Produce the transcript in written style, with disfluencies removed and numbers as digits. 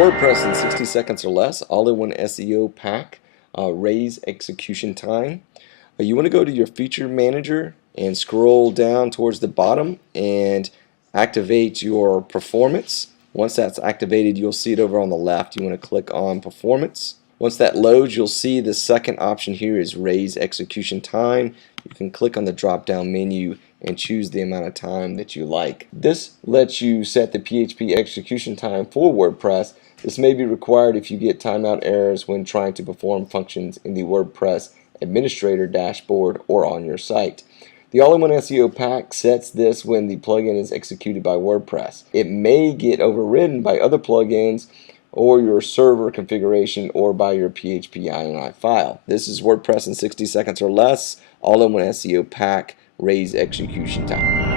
WordPress in 60 seconds or less, all-in-one SEO pack, raise execution time. You want to go to your feature manager and scroll down towards the bottom and activate your performance. Once that's activated, you'll see it over on the left. You want to click on performance. Once that loads, you'll see the second option here is raise execution time. You can click on the drop down menu and choose the amount of time that you like. This lets you set the PHP execution time for WordPress. This may be required if you get timeout errors when trying to perform functions in the WordPress administrator dashboard or on your site. The all-in-one SEO pack sets this when the plugin is executed by WordPress. It may get overridden by other plugins or your server configuration or by your PHP ini file. This is WordPress in 60 seconds or less, all-in-one SEO pack, raise execution time.